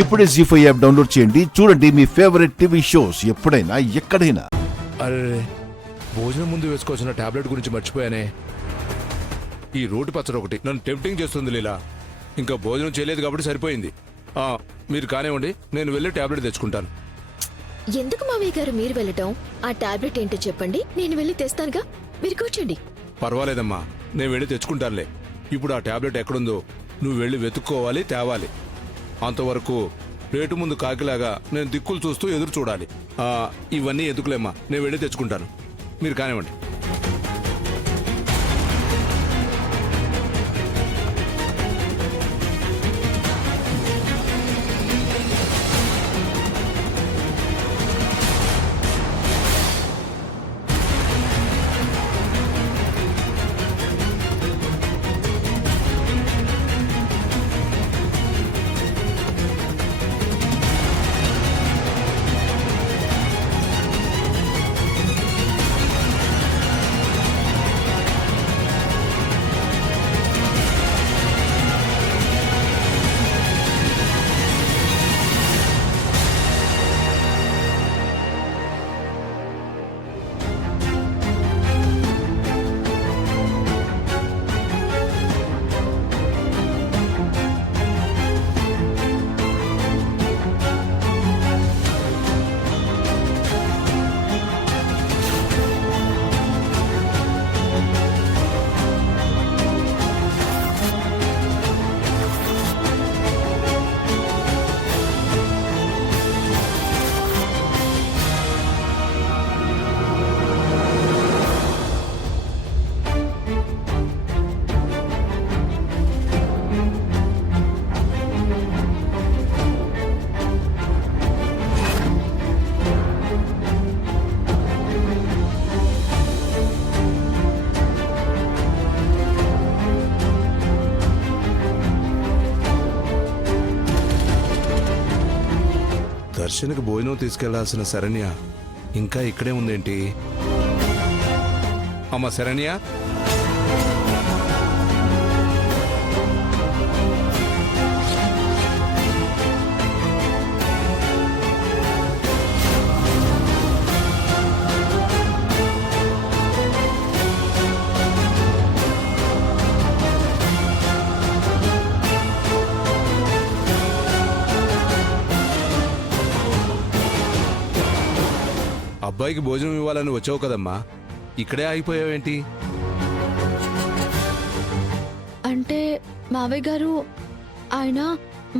ఇప్పుడే జీ5 app download చేయండి. చూడండి మీ ఫేవరెట్ టీవీ షోస్ ఎప్పుడైనా ఎక్కడైనా. అరే, భోజనం ముందు వేసుకోవాల్సిన టాబ్లెట్ గురించి మర్చిపోయానే. ఈ రోడ్డు పచ్చడి ఒకటి నన్ను టెంప్టింగ్ చేస్తుంది లీలా. ఇంకా భోజనం చేయలేదు కాబట్టి సరిపోయింది. మీరు కానివ్వండి, నేను వెళ్ళి టాబ్లెట్ తెచ్చుకుంటాను. ఎందుకు మావయ్య గారు మీరు వెళ్ళటం? ఆ టాబ్లెట్ ఏంటో చెప్పండి, నేను వెళ్ళి తెస్తానుగా. మీరు కూర్చోండి. పర్వాలేదమ్మా, నేను వెళ్ళి తెచ్చుకుంటానులే. ఇప్పుడు ఆ టాబ్లెట్ ఎక్కడుందో నువ్వు వెళ్ళి వెతుక్కోవాలి, తేవాలి. అంతవరకు రేటు ముందు కాకిలాగా నేను దిక్కులు చూస్తూ ఎదురు చూడాలి. ఇవన్నీ ఎందుకులేమ్మా, నేను వెళ్ళి తెచ్చుకుంటాను. మీరు కానివ్వండి. దర్శనకు భోజనం తీసుకెళ్లాల్సిన శరణ్య ఇంకా ఇక్కడే ఉందేంటి? అమ్మ శరణ్య, అబ్బాయికి భోజనం ఇవ్వాలని వచ్చావు కదమ్మా, ఇక్కడే ఆగిపోయావేంటి? అంటే మావయ్య గారు, ఆయన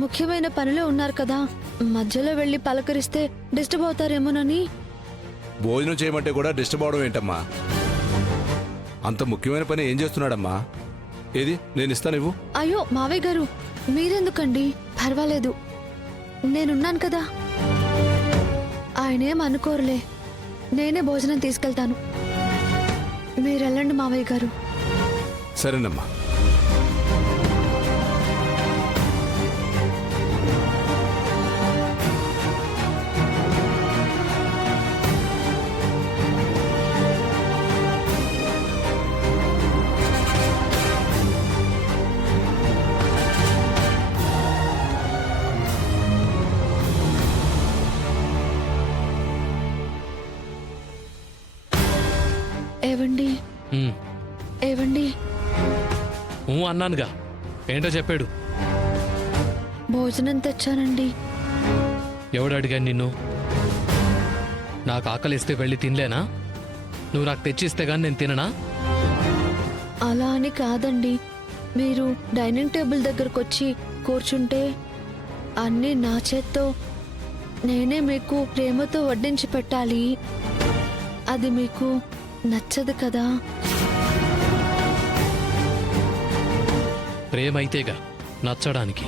ముఖ్యమైన పనిలో ఉన్నారు కదా, మధ్యలో వెళ్ళి పలకరిస్తే డిస్టర్బ్ అవుతారేమోనని. భోజనం చేయమంటే కూడా డిస్టర్బ్ అవడం ఏంటమ్మా? అంత ముఖ్యమైన పని ఏం చేస్తున్నాడమ్మా? ఏది, నేను ఇస్తాను, ఇవ్వు. అయ్యో మావయ్య గారు, మీరెందుకండి? పర్వాలేదు, నేనున్నాను కదా. ఆయనేం అనుకోరులే, నేనే భోజనం తీసుకెళ్తాను. మీరెళ్ళండి మావయ్య గారు. సరేనమ్మా. ఏవండి ఏవండి, అన్నానుగా, ఏంటో చెప్పాడు. భోజనం తెచ్చానండి. ఎవడు అడిగాను నిన్ను? నాకు ఆకలిస్తే వెళ్ళి తినలేనా? నువ్వు నాకు తెచ్చిస్తే గాని నేను తిననా? అలా అని కాదండి, మీరు డైనింగ్ టేబుల్ దగ్గరకు వచ్చి కూర్చుంటే అన్నీ నా చేత్తో నేనే మీకు ప్రేమతో వడ్డించి పెట్టాలి. అది మీకు నచ్చదు కదా. ప్రేమైతేగా నచ్చడానికి.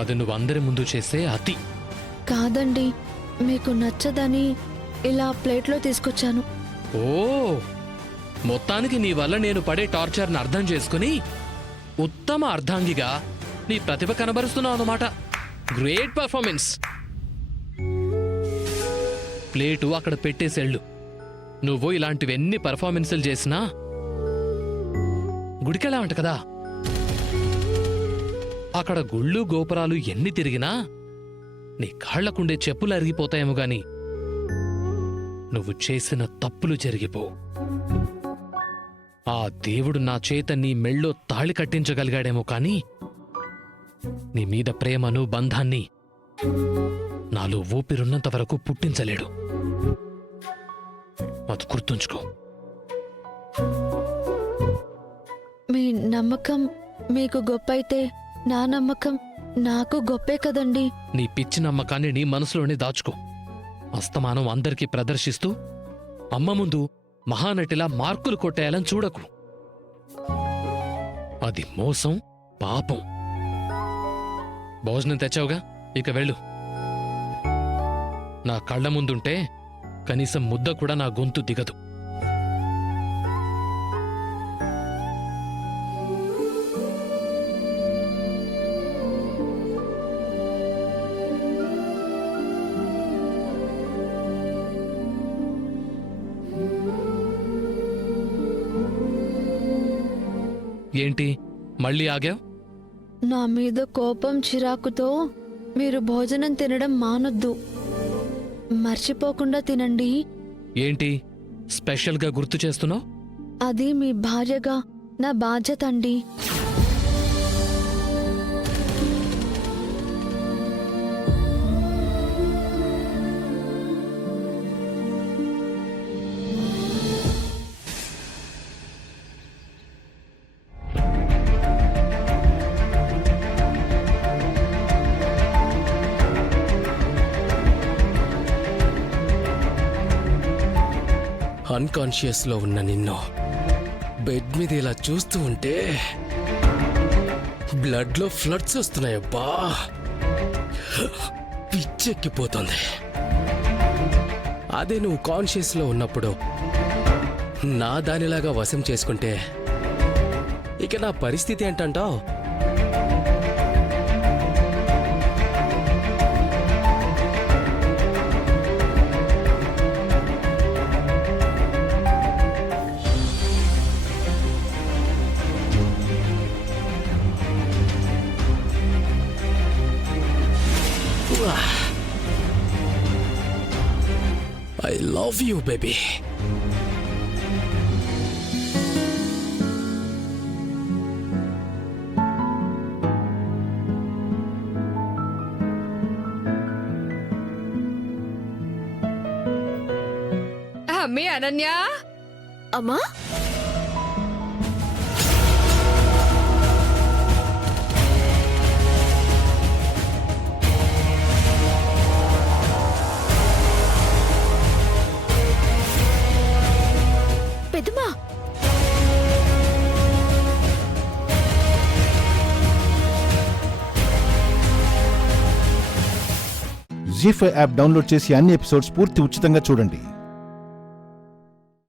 అది నువ్వు అందరి ముందు చేసే అతి. కాదండి, మీకు నచ్చదని ఇలా ప్లేట్లో తీసుకొచ్చాను. ఓ, మొత్తానికి నీ వల్ల నేను పడే టార్చర్ని అర్థం చేసుకుని ఉత్తమ అర్ధాంగిగా నీ ప్రతిభ కనబరుస్తున్నావు అన్నమాట. Great performance. ప్లేటు అక్కడ పెట్టేసెళ్ళు. నువ్వు ఇలాంటివెన్ని పర్ఫార్మెన్సులు చేసినా గుడికెళ్ళావంట కదా. అక్కడ గుళ్ళు గోపురాలు ఎన్ని తిరిగినా నీ కాళ్లకుండే చెప్పులు అరిగిపోతాయేమో గాని నువ్వు చేసిన తప్పులు జరిగిపో. ఆ దేవుడు నా చేత నీ మెళ్ళో తాళి కట్టించగలిగాడేమో కాని నీ మీద ప్రేమను బంధాన్ని నాలో ఊపిరున్నంత వరకు పుట్టించలేడు. అది గుర్తుంచుకో. మీ నమ్మకం మీకు గొప్ప అయితే నా నమ్మకం నాకు గొప్పే కదండి. నీ పిచ్చి నమ్మకాన్ని నీ మనసులోనే దాచుకో. అస్తమానం అందరికీ ప్రదర్శిస్తూ అమ్మ ముందు మహానటిలా మార్కులు కొట్టేయాలని చూడకు. అది మోసం, పాపం. భోజనం తెచ్చావుగా, ఇక వెళ్ళు. నా కళ్ళ ముందుంటే కనీసం ముద్ద కూడా నా గొంతు దిగదు. ఏంటి మళ్ళీ ఆగావ్? నా మీద కోపం చిరాకుతో మీరు భోజనం తినడం మానొద్దు. మర్చిపోకుండా తినండి. ఏంటి స్పెషల్గా గుర్తు చేస్తున్నావు? అది మీ భార్యగా నా బాధ్యత అండి. అన్కాన్షియస్ లో ఉన్న నిన్ను బెడ్ మీద ఇలా చూస్తూ ఉంటే బ్లడ్ లో ఫ్లడ్స్ వస్తున్నాయబ్బా. పిచ్చెక్కిపోతుంది. అదే నువ్వు కాన్షియస్ లో ఉన్నప్పుడు నా దానిలాగా వశం చేసుకుంటే ఇక నా పరిస్థితి ఏంటంటావు? I love you, baby. అమ్మి అనన్య, అమ్మా పెద్దమ్మా, జీ5 యాప్ డౌన్లోడ్ చేసి అన్ని ఎపిసోడ్స్ పూర్తి ఉచితంగా చూడండి.